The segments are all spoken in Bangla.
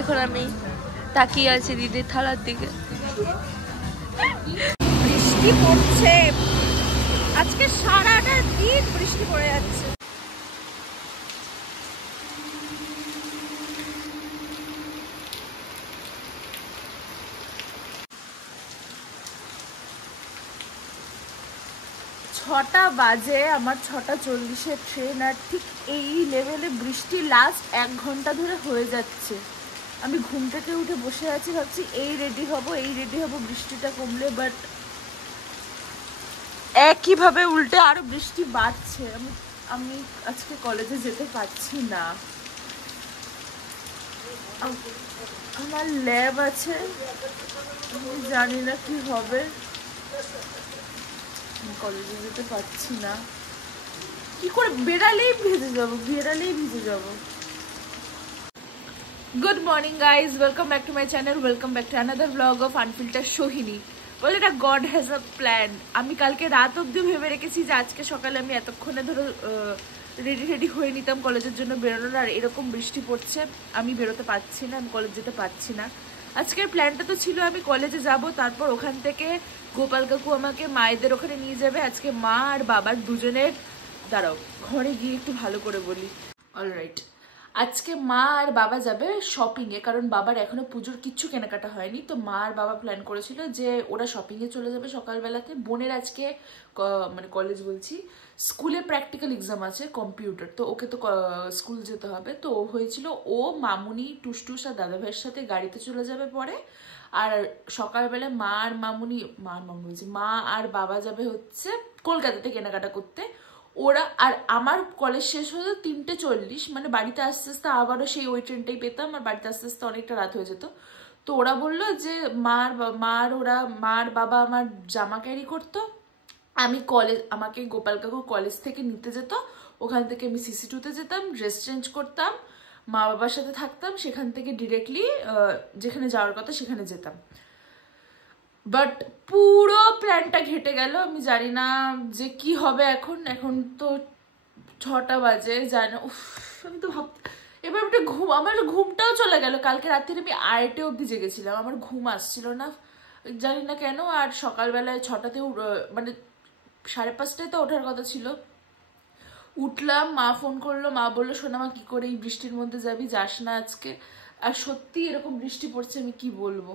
এখন আমি তাকিয়ে আছি দিদির থালার দিকে। বৃষ্টি পড়ছে আজকে, সারাটা দিন বৃষ্টি পড়ে যাচ্ছে। ছটা বাজে, আমার 6:40-এর ট্রেন, আর ঠিক এই লেভেলে বৃষ্টি লাস্ট 1 ঘন্টা ধরে হয়ে যাচ্ছে। আমি ঘুম থেকে উঠে বসে আছি, ভাবছি এই রেডি হব বৃষ্টিটা কমলে, বাট একইভাবে উল্টে আরো বৃষ্টি বাড়ছে। আমি আজকে কলেজে যেতে পারছি না। আমার ল্যাব আছে, আমি জানি না কি হবে, কলেজে যেতে পারছি না। কি করে বেরালেই ভিজে যাব। Good morning guys, welcome back to my channel, welcome back to another blog of unfilter Sohini. বলে এটা গড হ্যাজ আ প্ল্যান। আমি কালকে রাত অব্দি ভেবে রেখেছি যে আজকে সকালে আমি এতক্ষণে ধরো রেডি হয়ে নিতাম কলেজের জন্য বেরোনোর, আর এরকম বৃষ্টি পড়ছে, আমি বেরোতে পারছি না, আমি কলেজ যেতে পারছি না। আজকের প্ল্যানটা তো ছিল আমি কলেজে যাব, তারপর ওখান থেকে গোপাল কাকু আমাকে মায়েদের ওখানে নিয়ে যাবে। আজকে মা আর বাবার দুজনের, দাঁড়াও ঘরে গিয়ে একটু ভালো করে বলি। অলরাইট, আজকে মা আর বাবা যাবে শপিংয়ে, কারণ বাবার এখনো পুজোর কিচ্ছু কেনাকাটা হয়নি। তো মা আর বাবা প্ল্যান করেছিল যে ওরা শপিংয়ে চলে যাবে সকালবেলাতে। বোনের আজকে মানে কলেজ বলছি, স্কুলে প্র্যাকটিক্যাল এক্সাম আছে কম্পিউটার, তো ওকে তো স্কুল যেতে হবে। তো ও হয়েছিল ও মামুনি টুসটুস আর দাদা ভাইয়ের সাথে গাড়িতে চলে যাবে পরে, আর সকালবেলা মা আর বাবা যাবে হচ্ছে কলকাতাতে কেনাকাটা করতে। ওরা আর আমার কলেজ শেষ হতো 3:40, মানে বাড়িতে আস্তে আস্তে আবারও সেই ওই ট্রেনটাই পেতাম, আর বাড়িতে আস্তে আস্তে অনেকটা রাত হয়ে যেত। তো ওরা বললো যে মার বাবা আমার জামা ক্যারি করতো, আমাকে গোপাল কাকু কলেজ থেকে নিতে যেত, ওখান থেকে আমি CC2-তে যেতাম, ড্রেস চেঞ্জ করতাম, মা বাবার সাথে থাকতাম, সেখান থেকে ডিরেক্টলি যেখানে যাওয়ার কথা সেখানে যেতাম। বাট পুরো প্ল্যানটা ঘেটে গেল, আমি জানি না যে কি হবে এখন তো 6টা বাজে, জানি না। আমি তো এবার একটা আমার ঘুমটাও চলে গেল। কালকে রাত্রে আমি 8টে অবধি জেগেছিলাম, আমার ঘুম আসছিল না, জানি না কেন। আর সকালবেলায় 6টাতেও মানে 5:30টায় তো ওঠার কথা ছিল। উঠলাম, মা ফোন করলো, মা বললো সোনামা কি করে এই বৃষ্টির মধ্যে যাবি, যাস না আজকে। আর সত্যি এরকম বৃষ্টি পড়ছে, আমি কি বলবো।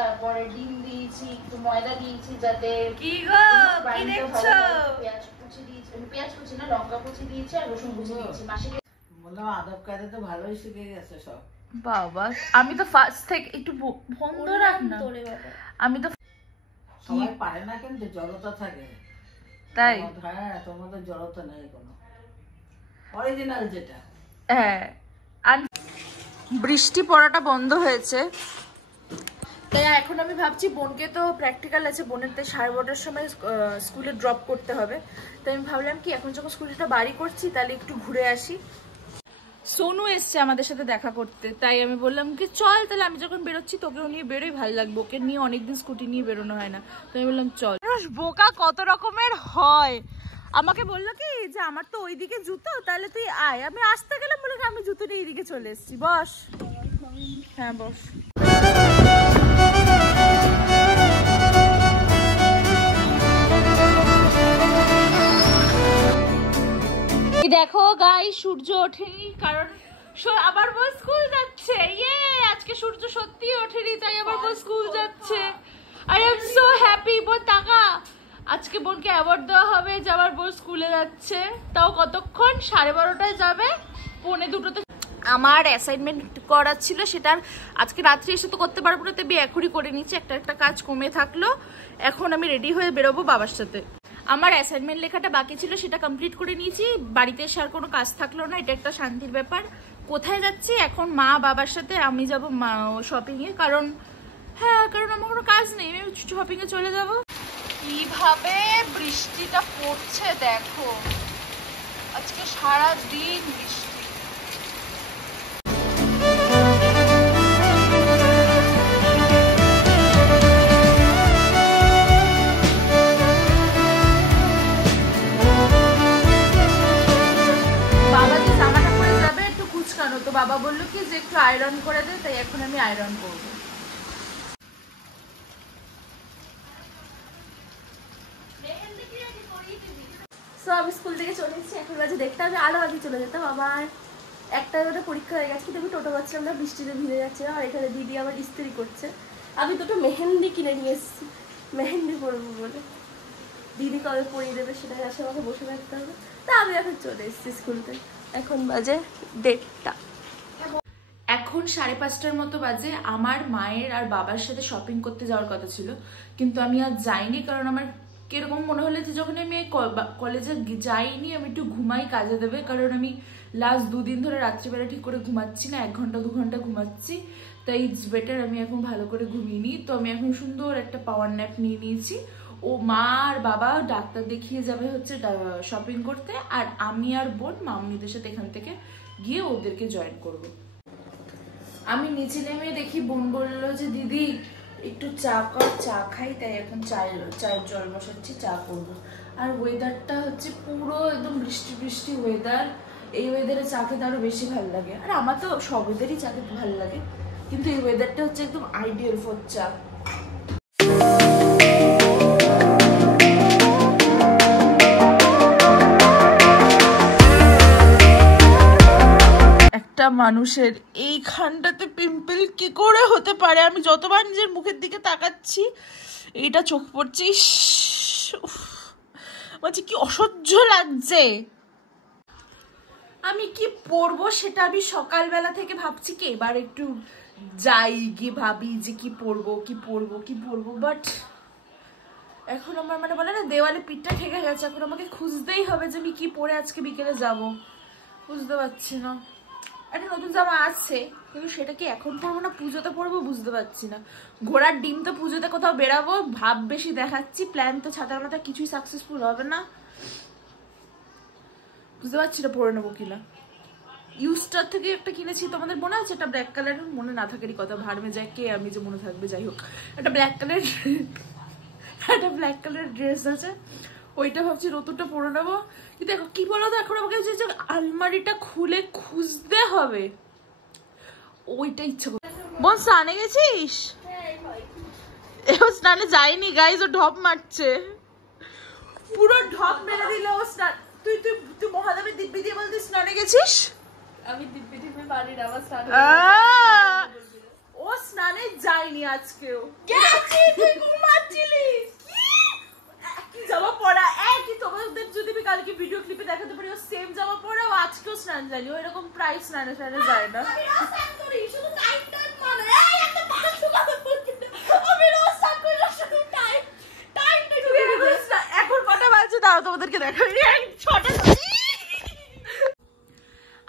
তারপরে ডিম দিয়েছি, একটু ময়দা দিয়েছি যাতে কি গো কি দেখছো, পেঁয়াজ কুচি না লঙ্কা কুচি দিয়েছি আর রসুন কুচি দিয়েছি। মাসিকে বললাম আদব কায়দা তো ভালোই শিখে গেছে সব। বাবা আমি তো ফার্স্ট থেকে একটু বন্ধ রাখ না, আমি তো সবাই পারে না, কিন্তু জড়তা থাকে তাই। হ্যাঁ, তোমাদের জড়তা নেই কোনো, অরিজিনাল যেটা। হ্যাঁ, আর বৃষ্টি পড়াটা বন্ধ হয়েছে, তাই এখন আমি ভাবছি বোনকে তো প্র্যাকটিক্যাল আছে, বোনের তো 12:30-টার সময় স্কুলে ড্রপ করতে হবে। তাই আমি ভাবলাম কি এখন যখন স্কুলটা বাড়ি করছি তাহলে একটু ঘুরে আসি। সোনু এসছে আমাদের সাথে দেখা করতে, তাই আমি বললাম কি চল তাহলে, আমি যখন বেরোচ্ছি তোকেও নিয়ে বেরোই, ভালো লাগবে, ওকে নিয়ে অনেকদিন স্কুটি নিয়ে বেরোনো হয় না। তো আমি বললাম চল। বোকা কত রকমের হয়, আমাকে বললো কি যে আমার তো ওইদিকে জুতো, তাহলে তুই আয়। আমি আসতে গেলাম, বলে আমি জুতো নিয়ে এইদিকে চলে এসেছি। বস, হ্যাঁ বস। দেখো গাই সূর্য ওঠেনি, কারণ আবার বল স্কুল যাচ্ছে। ইয়ে, আজকে সূর্য সত্যি ওঠেনি, তাই আবার বল স্কুল যাচ্ছে। I am so happy. বোন টাকা, আজকে বোনকে অ্যাওয়ার্ড দেওয়া হবে যে আবার বোন স্কুলে যাচ্ছে, তাও কতক্ষণ, 12:30টায় যাবে, 1:45-তে। আমার অ্যাসাইনমেন্ট করার ছিল, সেটার আজকে রাত্রি এসে তো করতে পারবো না, তবে এখনই করে নিচ্ছি, একটা কাজ কমে থাকলো। এখন আমি রেডি হয়ে বেরোবো বাবার সাথে। আমার অ্যাসাইনমেন্ট লেখাটা বাকি ছিল, সেটা কমপ্লিট করে নিয়েছি, বাড়িতে এসে আর কোনো কাজ থাকলো না, এটা একটা শান্তির ব্যাপার। কোথায় যাচ্ছি এখন, মা বাবার সাথে, আমি যাবো শপিংয়ে, কারণ আমার কোনো কাজ নেই, আমি শপিংয়ে চলে যাব। কিভাবে বৃষ্টিটা পড়ছে দেখো, আজকে সারা দিন বৃষ্টি। গোছানো, তো বাবা বললো কি যে একটু আয়রন করে দে, তাই এখন আমি আয়রন করবো। সো আমি স্কুল থেকে চলে এসেছি, এখন বাজে দেখতে আমি আরো আগে চলে যেতাম। আমার একটা পরীক্ষা হয়ে গেছে, কিন্তু আমি টোটো পাচ্ছিলাম না, বৃষ্টিতে ভিজে যাচ্ছে। আর এখানে দিদি আমার ইস্ত্রি করছে। আমি দুটো মেহেন্দি কিনে নিয়ে এসেছি, মেহেন্দি পরবো বলে। দিদি কবে পরিয়ে দেবে সেটা আসে, আমাকে বসে থাকতে হবে। তা আমি এখন চলে এসেছি স্কুল থেকে, এখন বাজে 1:30। এখন 5:30 মতো বাজে। আমার মায়ের আর বাবার সাথে শপিং করতে যাওয়ার কথা ছিল, কিন্তু আমি আর যাইনি। কারণ আমার কিরকম মনে হলো যে যখন আমি কলেজে যাইনি আমি একটু ঘুমাই, কাজে দেবে। কারণ আমি লাস্ট 2 দিন ধরে রাত্রিবেলা ঠিক করে ঘুমাচ্ছি না, 1 ঘন্টা 2 ঘন্টা ঘুমাচ্ছি। তাই ইটস বেটার আমি এখন ভালো করে ঘুমিয়ে নিই। তো আমি এখন সুন্দর একটা পাওয়ার ন্যাপ নিয়ে নিয়েছি। ও মা আর বাবা ডাক্তার দেখিয়ে যাবে হচ্ছে শপিং করতে, আর আমি আর বোন মামনিদের সাথে এখান থেকে গিয়ে ওদেরকে জয়েন করব। আমি নিচে নেমে দেখি বোন বললো যে দিদি একটু চা খাই, তাই এখন চায়ের জল বসাচ্ছি, চা করবো। আর ওয়েদারটা হচ্ছে পুরো একদম বৃষ্টি বৃষ্টি ওয়েদার। এই ওয়েদারে চা খেতে আরো বেশি ভালো লাগে। আর আমার তো সব ওয়েদারই চা খেতে ভালো লাগে, কিন্তু এই ওয়েদারটা হচ্ছে একদম আইডিয়াল ফর চা। একটা মানুষের এইখানটাতে পিম্পল কি করে হতে পারে? আমি যতবার নিজের মুখের দিকে তাকাচ্ছি এইটা চোখ পড়ছে, বলছি কি অসহ্য লাগছে। আমি কি পরবো সেটা আমি সকালবেলা থেকে ভাবছি কি এবার একটু যাই গিয়ে ভাবি যে কি পরবো, বাট এখন আমার মানে বলে না দেওয়ালে পিঠটা ঠেকে গেছে। এখন আমাকে খুঁজতেই হবে যে আমি কি পরে আজকে বিকেলে যাব, বুঝতে পারছি না। একটা নতুন জামা আছে, কিন্তু সেটা কি এখন পরবো না পুজোতে পরবো বুঝতে পারছি না। ঘোড়ার ডিম তো পুজোতে কোথাও বেরাবো, ভাব বেশি দেখাচ্ছি, প্ল্যান তো ছাতার মাথা কিছুই সাকসেসফুল হবে না, বুঝতে পারছি না পরে নেবো কিনা। ইউস্টার থেকে একটা কিনেছি, তোমাদের মনে আছে? একটা ব্ল্যাক কালারের, মনে না থাকারই কথা, ভাড়মে যায় কে আমি যে মনে থাকবে, যাই হোক একটা ব্ল্যাক কালারের ড্রেস আছে, ওইটা ভাবছি নতুনটা পরে নেবো। কিন্তু এখন কি বলতো, এখন আমাকে যে আলমারিটা খুলে খুঁজতে হবে, ওইটা ইচ্ছা করে। বোন স্নানে গেছিস? ও স্নানে যায়নি গাইজ, ও ঢপ মারছে, পুরো ঢপ মেরে দিল ও স্নান। তুই তুই তুই মহাদেবের দিব্যি দিয়ে বলতে স্নানে গেছিস? আমি দিব্যি টিপে বাড়ির আমার স্নান, ও স্নানে যায়নি আজকেও। তুই ঘুমাচ্ছিলিস কি জামা পরা একই, তোমাদের যদি আমি কালকে ভিডিও ক্লিপে দেখাতে পারি, ও সেম জামা পরা, ও আজকেও স্নান যায়নি। ও এরকম প্রায় স্নানে যায় না। এখন কটা বাজে দাও তোমাদেরকে দেখা, 6টা।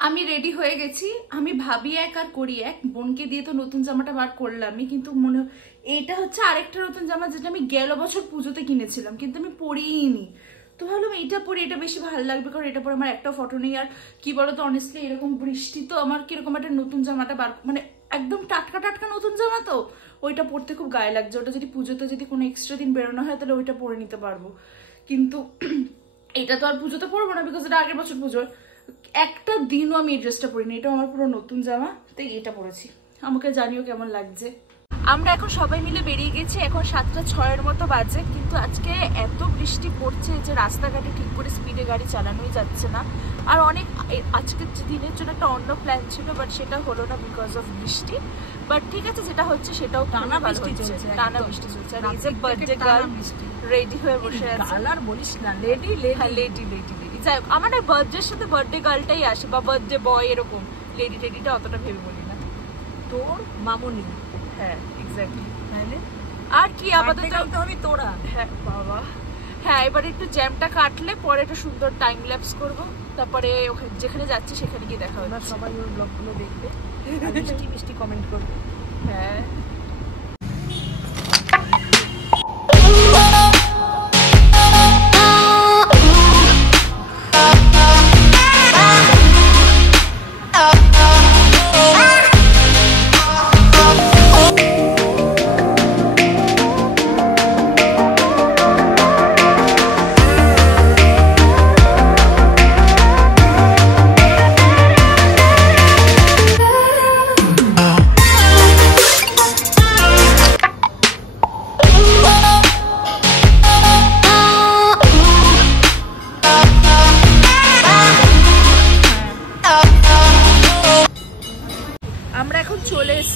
আমি রেডি হয়ে গেছি, আমি ভাবি এক আর করি এক। বোনকে দিয়ে তো নতুন জামাটা বার করলামই, কিন্তু মনে এটা হচ্ছে আরেকটা নতুন জামা যেটা আমি গেল বছর পুজোতে কিনেছিলাম, কিন্তু আমি পরিনি। তো ভাবলাম এইটা পরে এটা বেশি ভালো লাগবে, কারণ এটা পরে আমার একটা ফটো নেই। আর কি বলতো অনেস্টলি এরকম বৃষ্টি তো আমার কিরকম একটা নতুন জামাটা বার, মানে একদম টাটকা টাটকা নতুন জামা, তো ওইটা পরতে খুব গায়ে লাগছে। ওটা যদি পুজোতে যদি কোনো এক্সট্রা দিন বেরোনো হয় তাহলে ওইটা পরে নিতে পারবো, কিন্তু এটা তো আর পুজোতে পরবো না, বিকজ এটা আগের বছর পুজোর। একটা দিনও আমি এই ড্রেসটা পরিনি, এটা আমার পুরো নতুন জামা, তাই এটা পরেছি। আমাকে জানিও কেমন লাগছে। আমরা এখন সবাই মিলে বেরিয়ে গেছি, এখন 7:06 মতো বাজে, কিন্তু আজকে এত বৃষ্টি পড়ছে যে রাস্তাঘাটে ঠিক করে স্পিডে গাড়ি চালানোই যাচ্ছে না। আর অনেক আজকের দিনের জন্য একটা অন্য প্ল্যান ছিল, বাট সেটা হলো না বিকজ অফ বৃষ্টি। বাট ঠিক আছে, যেটা হচ্ছে সেটাও টানা বৃষ্টি চলছে, টানা বৃষ্টি চলছে। আর এই যে বার্থডে গার্ল রেডি হয়ে বসে আছে, আর বলিস না, লেডি লেডি। যাই হোক, আমার বার্থডের সাথে বার্থডে গার্লটাই আসে, বা বার্থডে বয়, এরকম লেডি টেডিটা অতটা ভেবে বলি না। তোর মামুনি, হ্যাঁ এক্স্যাক্টলি। তাহলে আর কি আপাতত হবে তোরা। হ্যাঁ বাবা, হ্যাঁ এবার একটু জ্যামটা কাটলে পরে একটা সুন্দর টাইম ল্যাপস করবো, তারপরে যেখানে যাচ্ছি সেখানে গিয়ে দেখা হবে। সবাই ওর ব্লগগুলো দেখবে, মিষ্টি মিষ্টি কমেন্ট করবে। হ্যাঁ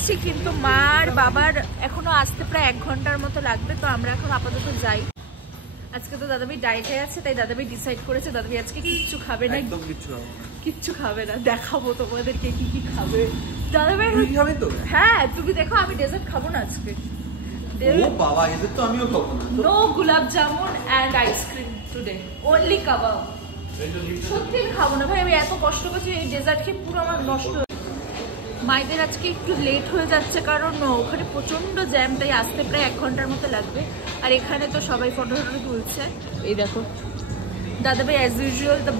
যাচ্ছি, কিন্তু মার বাবার এখনো আসতে প্রায় 1 ঘন্টার মতো লাগবে। তো আমরা এখন আপাতত যাই। আজকে তো দাদাভাই ডায়েটে আছে, তাই দাদাভাই ডিসাইড করেছে দাদাভাই আজকে কিচ্ছু খাবে না, একদম কিচ্ছু খাবে না। দেখাবো তোমাদেরকে কি কি খাবে দাদাভাই। খাবে তো? হ্যাঁ তুমি দেখো, আমি ডেজার্ট খাবো না আজকে। ও বাবা, এদের তো আমিও খাবো না। No gulab jamun and ice cream today, only kebab. সত্যি খাবো না ভাই, আমি এত কষ্ট করছি এই ডেজার্ট খেয়ে, পুরো আমার নষ্ট। মায়েদের আজকে একটু লেট হয়ে যাচ্ছে, কারণ ওখানে প্রচন্ড জ্যাম, তাই আসতে প্রায় 1 ঘন্টার মতো লাগবে। আর এখানে তো সবাই ফটো তুলছে। এই দেখো দাদাভাই as usual the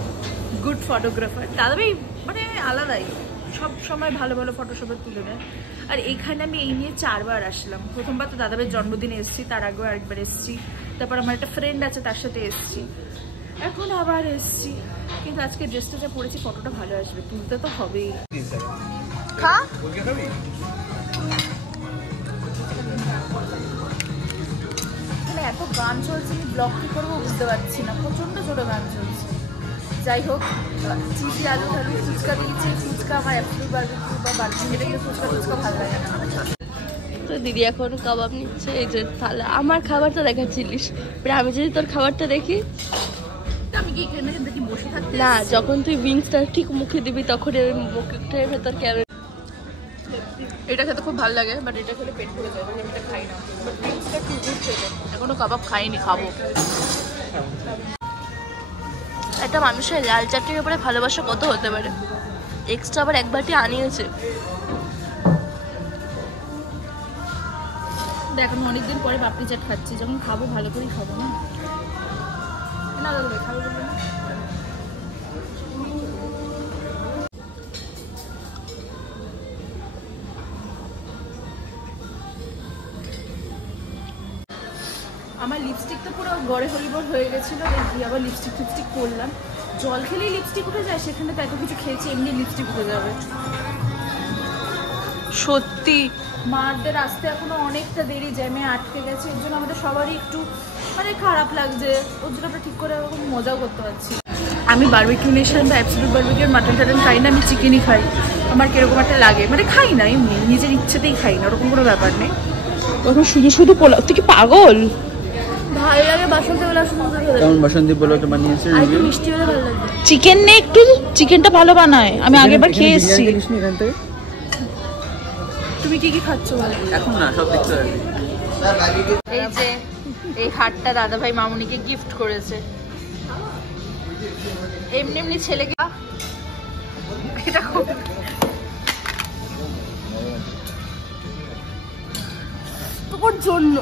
good photographer. দাদাভাই মানে আলাদাই, সব সময় ভালো ভালো ফটো সবাই তুলে নেয়। আর এখানে আমি এই নিয়ে 4 বার আসলাম। প্রথমবার তো দাদাভাইয়ের জন্মদিনে এসেছি, তার আগেও আরেকবার এসেছি, তারপর আমার একটা ফ্রেন্ড আছে তার সাথে এসেছি, এখন আবার এসেছি। কিন্তু আজকে ড্রেসটা যা পরেছি ফটোটা ভালো আসবে, তুলতে তো হবেই। খা এত গান চলছে, আমি ব্লগ কি করবো বুঝতে পারছি না, প্রচন্ড জোরে গান চলছে। যাই হোক, চিজি আলু ঢালু ফুচকা দিয়েছে। ফুচকা আমার অ্যাপসুলুট বারবিকিউ বা বারবিকিউ, এটা কিন্তু ফুচকা ভালো লাগে না। তো দিদি এখন কাবাব নিচ্ছে। এই যে তাহলে আমার খাবারটা দেখাচ্ছিলিস, আমি যদি তোর খাবারটা দেখি। আমি কি এখানে দেখি বসে থাকতে না, যখন তুই উইংসটা ঠিক মুখে দিবি তখন মুখের ভেতর ক্যামেরা। এটা খেতে খুব ভালো লাগে, বাট এটা খেলে পেট ভরে যায়, আমি এটা খাই না। বাট উইংসটা খুব গুড খেতে। এখনো কাবাব খাইনি, খাবো। একটা মানুষের লাল চাটনির উপরে ভালোবাসা কত হতে পারে। এক্সট্রা আবার 1 বাটি আনিয়েছে। দেখ আমি অনেকদিন পরে পাপড়ি চাট খাচ্ছি, যখন খাবো ভালো করেই খাবো। না না দাদা খাবো বলবো না। আমার লিপস্টিক তো পুরো গড়ে হরিবর হয়ে গেছিলো, দেখি আবার লিপস্টিক করলাম। জল খেলেই লিপস্টিক উঠে যায়, সেখানে তো এত কিছু খেয়েছি, এমনি লিপস্টিক উঠে যাবে। সত্যি মারদের আসতে এখনো অনেকটা দেরি, জ্যামে আটকে গেছে। এর জন্য আমাদের সবারই একটু মানে খারাপ লাগছে, ওর জন্য আমরা ঠিক করে ওরকম মজাও করতে পারছি। আমি বারবিকিউ নেশন বা অ্যাবসলিউট বারবিকিউর মাটন টাটন খাই না, আমি চিকেনই খাই। আমার কিরকম একটা লাগে, মানে খাই না এমনি, নিজের ইচ্ছেতেই খাই না, ওরকম কোনো ব্যাপার নেই। ওরকম শুধু পোলাও, তুই কি পাগল? ভালো লাগে বাসন্তী পোলাও, কেমন বাসন্তী পোলাওটা বানিয়েছে? আর একটু মিষ্টি হলে ভালো লাগে। চিকেন নেই, একটু চিকেনটা ভালো বানায়, আমি আগেরবার খেয়ে এসেছি। তুমি কি কি খাচ্ছ? এখন না, সব দেখতে হবে। এই যে এই হারটা দাদাভাই মামুনিকে গিফট করেছে। এমনি ছেলেকে এটা তোর জন্য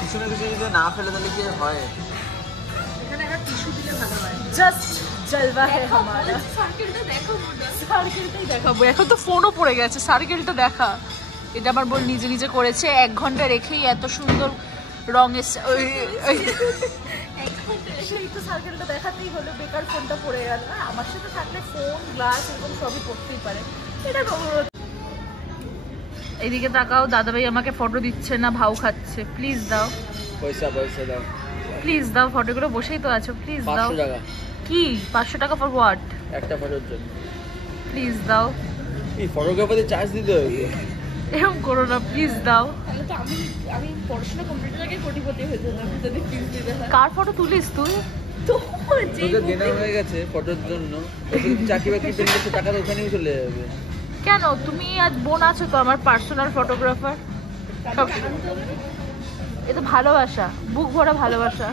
কিছু না কিছু যদি না ফেলে তাহলে কি হয়? এখানে একটা টিস্যু দিলে ভালো হয়। জাস্ট জলবা হে হামারা। সার্কেলটা দেখো, সার্কেলটাই দেখাবো। এখন তো ফোনও পড়ে গেছে, সার্কেলটা দেখা। এটা আমার বোন নিজে করেছে, 1 ঘন্টা রেখেই এত সুন্দর রং এসে। সেই তো সার্কেলটা দেখাতেই হলো, বেকার ফোনটা পড়ে গেল। আমার সাথে থাকলে ফোন গ্লাস এরকম সবই পড়তেই পারে। এটা এইদিকে তাকাও, দাদাভাই আমাকে ফটো দিচ্ছে না, ভাও খাচ্ছে। প্লিজ দাও পয়সা দাও, প্লিজ দাও। ফটোগুলো বসেই তো আছো, প্লিজ দাও। 500 টাকা। কি 500 টাকা ফর হোয়াট? একটা ফটোর জন্য। প্লিজ দাও। এই ফটোগ্রাফারদের চার্জ দিতে হবে? এরকম করো না, প্লিজ দাও। তাহলে তো আমি পড়াশোনা কমপ্লিটের আগে কোটিপতি হয়ে যেতাম যদি প্লিজ দিতে হয়। কার ফটো তুলিস তুই? তো তোকে দেনা হয়ে গেছে ফটোর জন্য, চাকরি বাকরি পেলে তো টাকা তো ওখানেই চলে যাবে। কেন, তুমি আজ বোন আছো তো আমার পার্সোনাল ফটোগ্রাফার। এ তো ভালোবাসা, বুক ভরা ভালোবাসা।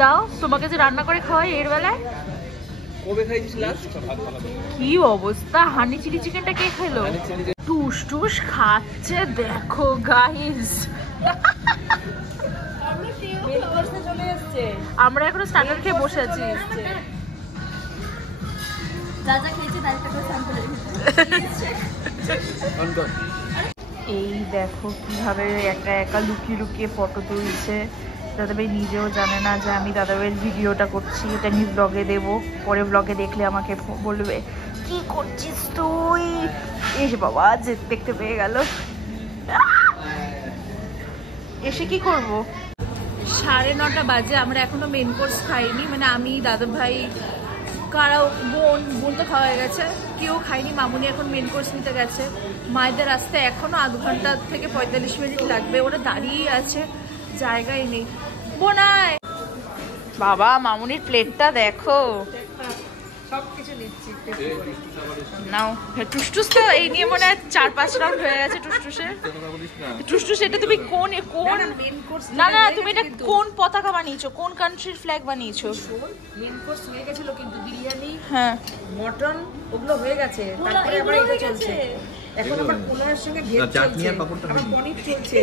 দাও, তোমাকে যে রান্না করে খাওয়াই এর বেলায়। কবে খাইছিস লাস্ট? কি অবস্থা, হানি চিলি চিকেনটা কে খেলো? টুস টুস খাচ্ছে, দেখো গাইস। আমরা এখনো স্টার্টার খেয়ে বসে আছি। যা যা খেয়েছি তার একটা করে স্যাম্পল এই দেখো কিভাবে একা লুকিয়ে ফটো তুলছে। দাদাভাই নিজেও জানে না যে আমি দাদাভাইয়ের ভিডিওটা করছি, এটা আমি ব্লগে দেবো। পরে ব্লগে দেখলে আমাকে বলবে কি করছিস তুই। এই যে বাবা যে দেখতে পেয়ে গেল, এসে কি করব। 9:30 বাজে, আমরা এখনো মেন কোর্স খাইনি। মানে আমি, দাদাভাই, কারা বোন তো খাওয়া হয়ে গেছে, কেউ খায়নি। মামুনি এখন মেন কোর্স নিতে গেছে। মায়েদের রাস্তায় এখনো আধ ঘন্টা থেকে 45 মিনিট লাগবে। ওরা দাঁড়িয়ে আছে, জায়গায় নেই। বোনায় বাবা, মামুনির প্লেটটা দেখো। সবকিছু নিচ্ছি। নাও টুসটুস তো এই নিয়ে মনে হয় 4-5 রাউন্ড হয়ে গেছে টুসটুসের। টুসটুস এটা তুমি কোন মেন কোর্স না তুমি এটা কোন পতাকা বানিয়েছো, কোন কান্ট্রির ফ্ল্যাগ বানিয়েছো? মেন কোর্স হয়ে গেছিল কিন্তু বিরিয়ানি, হ্যাঁ মটন ওগুলো হয়ে গেছে। তারপরে আবার এটা চলছে। এখন আবার পোলাওয়ের সঙ্গে ভেজ চলছে, আবার পনির চলছে,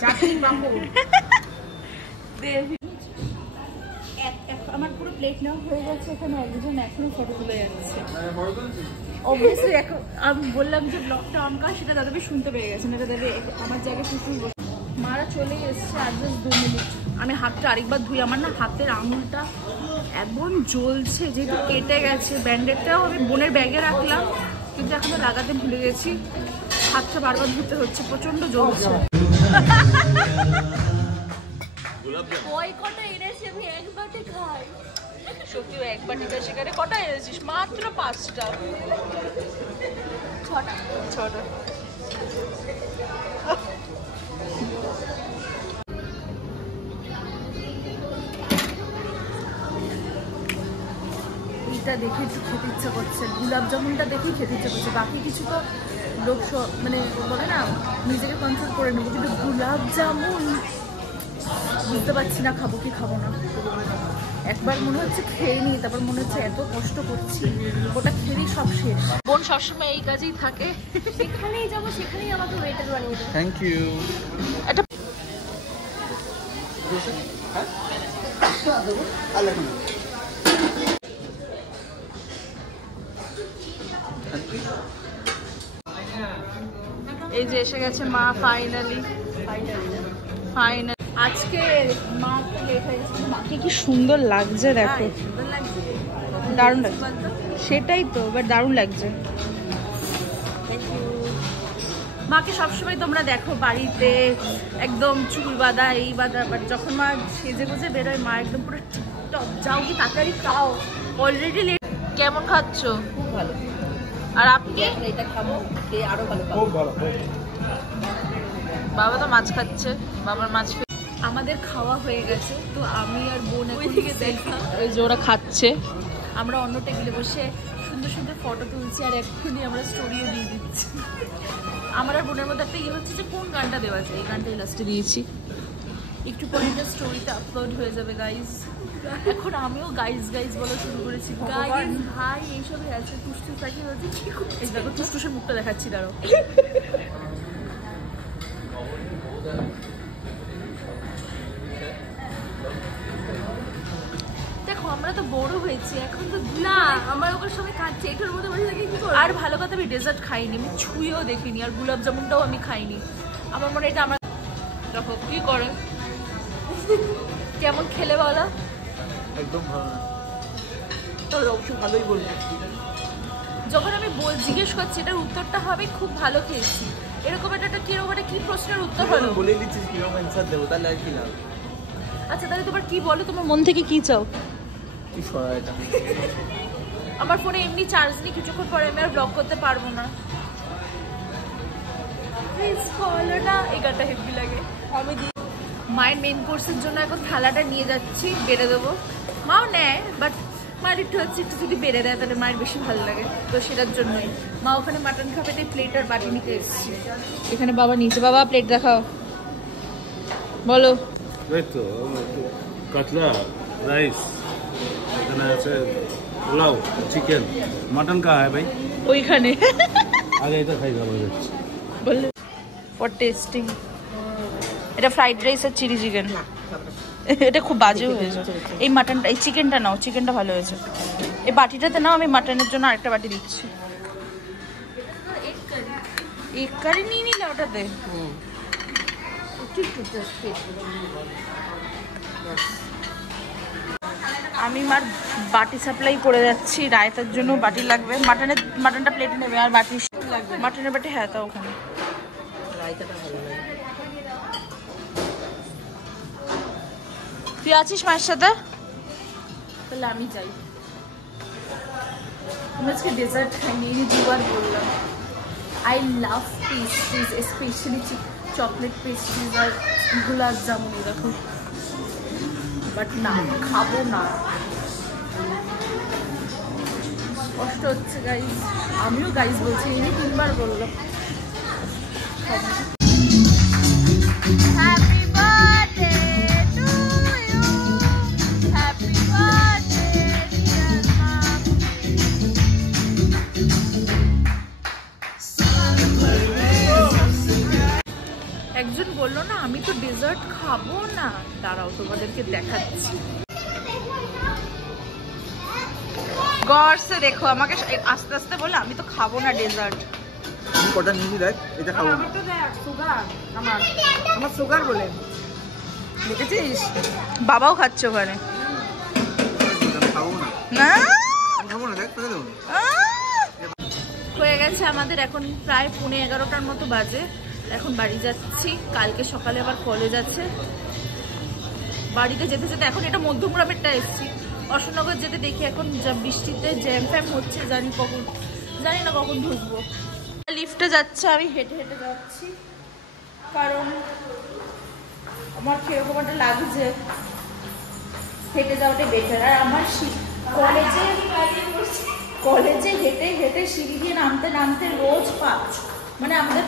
চাটনি পাপড়। আমার পুরো প্লেট নেওয়া হয়ে গেছে। এখানে একজন এখনো ফটো তুলে যাচ্ছে। অবভিয়াসলি এখন আমি বললাম যে ব্লগটা অন কর, সেটা দাদাবি শুনতে পেয়ে গেছেন। এটা দাবি আমার জায়গায় টুটুল বসে। মারা চলে এসছে আর জাস্ট 2 মিনিট। আমি হাতটা আরেকবার ধুই। আমার না হাতের আঙুলটা এমন জ্বলছে, যেহেতু কেটে গেছে। ব্যান্ডেডটাও আমি বোনের ব্যাগে রাখলাম, কিন্তু এখনো লাগাতে ভুলে গেছি। হাতটা বারবার ধুতে হচ্ছে, প্রচন্ড জ্বলছে। কটা এনেছি আমি একবারতে খাই। সত্যিও একবার টিকা সেখানে কটা এনেছিস? মাত্র 5টা 6টা। এইটা দেখে একটু খেতে ইচ্ছা করছে, গোলাপ জামুনটা দেখেই খেতে ইচ্ছা করছে। বাকি কিছু তো লোক মানে বলে না নিজেকে কন্ট্রোল করে নেবো, কিন্তু গোলাপ জামুন বুঝতে পারছি না খাবো কি খাবো না। একবার মনে হচ্ছে খেয়ে নিই, তারপর মনে হচ্ছে এত কষ্ট করছি, ওটা খেলেই সব শেষ। বোন সবসময় এই কাজেই থাকে। সেখানেই যাবো, সেখানেই আমাকে ওয়েটার বানিয়ে দেবো। Thank you. এটা এই যে এসে গেছে মা ফাইনালি। আজকে মা লেট হয়ে গেছে, মাকে কি সুন্দর লাগছে দেখো। দারুণ লাগছে, সেটাই তো, বাট দারুণ লাগছে। মাকে সবসময় তোমরা দেখো বাড়িতে একদম চুল বাঁধা এই বাঁধা, বাট যখন মা সেজে গুজে বেরোয় মা একদম পুরো টিপটপ। যাও কি তাড়াতাড়ি খাও, অলরেডি লেট। কেমন খাচ্ছ? খুব ভালো। আর আপনি? এটা খাবো, খেয়ে আরো ভালো খাবো। খুব ভালো। বাবা তো মাছ খাচ্ছে, বাবার মাছ। আমাদের খাওয়া হয়ে গেছে, তো আমি আর বোন ওইদিকে দেখা, ওই যে ওরা খাচ্ছে। আমরা অন্য টেবিলে বসে সুন্দর সুন্দর ফটো তুলছি, আর এক্ষুনি আমরা স্টোরিও দিয়ে দিচ্ছি। আমার আর বোনের মধ্যে একটা ইয়ে হচ্ছে যে কোন গানটা দেওয়া যায়। এই গানটাই লাস্টে দিয়েছি। একটু পরে এটা স্টোরিটা আপলোড হয়ে যাবে গাইজ। এখন আমিও গাইজ বলা শুরু করেছি। গাইস ভাই এইসব আছে টুসটুস পাখি হচ্ছে কি করছে। এই দেখো টুসটুসের মুখটা দেখাচ্ছি, দাঁড়াও। দেখো আমরা তো বড় হয়েছি এখন, তো না আমার ওপর সবাই খাচ্ছে, এটার মধ্যে বসে থেকে কি করব। আর ভালো কথা আমি ডেজার্ট খাইনি, আমি ছুঁয়েও দেখিনি, আর গোলাপ জামুনটাও আমি খাইনি। আমার মনে হয় এটা আমার। দেখো কি করে, কেমন খেলে বলো? একদম ভালো না। তবে অবশ্যই ভালোই বলবো। যখন আমি জিজ্ঞেস করছি এটার উত্তরটা হবে খুব ভালো খেয়েছি, এরকম একটা কিরকম একটা কি প্রশ্নের উত্তর হলো? বলে দিচ্ছিস কিরকম অ্যান্সার দেবো, তাহলে আর কি লাভ? আচ্ছা তাহলে তোমার কি বলো, তোমার মন থেকে কি চাও? কি সহায়তা? আমার ফোনে এমনি চার্জ নেই, কিছুক্ষণ পরে আমি আর ব্লক করতে পারবো না। প্লিজ বলো না, এই গানটা হেভি লাগে। আমি মায়ের মেন কোর্সের জন্য এখন থালাটা নিয়ে যাচ্ছি, বেড়ে দেবো। মাও নেয়, বাট মায়ের একটু হচ্ছে একটু যদি বেড়ে দেয় তাহলে মায়ের বেশি ভালো লাগে, তো সেটার জন্যই। মা ওখানে মাটন খাবে, তাই প্লেট আর বাটি নিতে এসেছি। এখানে বাবা নিচে। বাবা প্লেট দেখাও, বলো। এই তো কাতলা রাইস, এখানে আছে পোলাও, চিকেন, মটন কা হয় ভাই? ওইখানে আগে এটা খাই ভালো যাচ্ছে। বললে ফর টেস্টিং। এটা ফ্রাইড রাইস আর চিলি চিকেন। এটা খুব বাজে হয়েছে। এই মাটনটা, এই চিকেনটা নাও, চিকেনটা ভালো হয়েছে। এই বাটিটাতে নাও, আমি মাটনের জন্য আরেকটা বাটি দিচ্ছি। এক কারি নিয়ে নিলে ওটাতে। আমি মার বাটি সাপ্লাই করে যাচ্ছি, রায়তার জন্য বাটি লাগবে। মাটনটা প্লেটে নেবে, আর বাটি মাটনের বাটি। হ্যাঁ তা ওখানে রায়তাটা ভালো লাগে। তুই আছিস মায়ের সাথে? তাহলে আমি যাই। আমি আজকে ডেজার্ট খাইনি, এই দুবার বললাম। I love pastries, specially chocolate pastries আর গোলাপ জামুন এরকম, বাট না খাবো না, কষ্ট হচ্ছে গাইজ। আমিও গাইজ বলছি, এই 3বার বললাম। Happy birthday to you, happy birthday dear mom. একজন বললো না আমি তো ডেজার্ট খাবো না, দাঁড়াও তোমাদেরকে দেখাচ্ছি। গড়সে দেখো আমাকে আস্তে আস্তে বলে আমি তো খাবো না ডেজার্ট। আমি কটা নিয়েছি দেখ, এটা খাবো না। আমারটা দেখ, সুগার, আমার সুগার বলে দেখেছিস? বাবাও খাচ্ছে ওখানে। খাবো না, না খাবো না, দেখ ফেলে দেবো। হয়ে গেছে আমাদের, এখন প্রায় 11:15 মতো বাজে। এখন বাড়ি যাচ্ছি, কালকে সকালে আবার কলেজ আছে। বাড়িতে যেতে যেতে এখন এটা মধ্যমগ্রামেরটা এসেছি, অশোকনগর যেতে দেখি এখন যা বৃষ্টিতে জ্যাম ফ্যাম হচ্ছে, জানি না কখন ঢুকবো। লিফটে যাচ্ছে, আমি হেঁটে হেঁটে যাচ্ছি, কারণ আমার কিরকম একটা লাগছে, হেঁটে যাওয়াটা বেটার। আর আমার কলেজে হেঁটে হেঁটে সিঁড়ি দিয়ে নামতে নামতে রোজ মানে আমাদের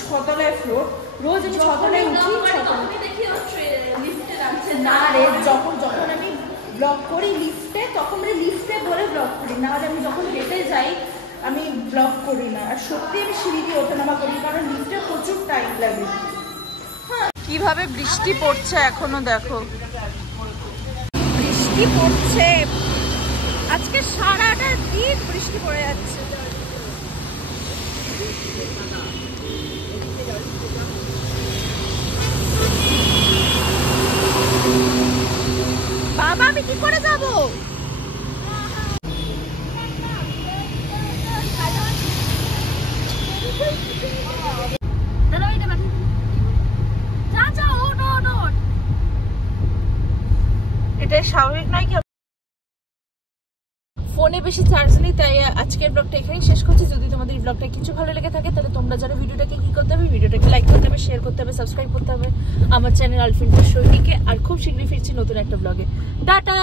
6 তলায় ফ্লোর, রোজ আমি 6 তলায় উঠি, 6 তলায় না রে, যখন আমি ব্লগ করি লিফটে, তখন লিফটে বলে ব্লগ করি, নাহলে আমি যখন হেঁটে যাই আমি ব্লগ করি না। আর সত্যি আমি সিঁড়ি দিয়ে ওঠানামা করি, কারণ লিফটে প্রচুর টাইম লাগে। কিভাবে বৃষ্টি পড়ছে এখনো দেখো, বৃষ্টি পড়ছে আজকে সারাটা দিন বৃষ্টি পড়ে যাচ্ছে। বাবা আমি কি করে যাব? এটা স্বাভাবিক নয় কি? ফোনে বেশি চার্জ নেই, তাই আজকের ব্লগটা এখানেই শেষ করছি। যদি তোমাদের এই ব্লগটা কিছু ভালো লেগে থাকে, তাহলে তোমরা যারা ভিডিওটাকে কি করতে হবে, ভিডিওটাকে লাইক করতে হবে, শেয়ার করতে হবে, সাবস্ক্রাইব করতে হবে আমার চ্যানেল আলফিন সৈনিকে। আর খুব শীঘ্রই ফিরছি নতুন একটা ব্লগে। টাটা।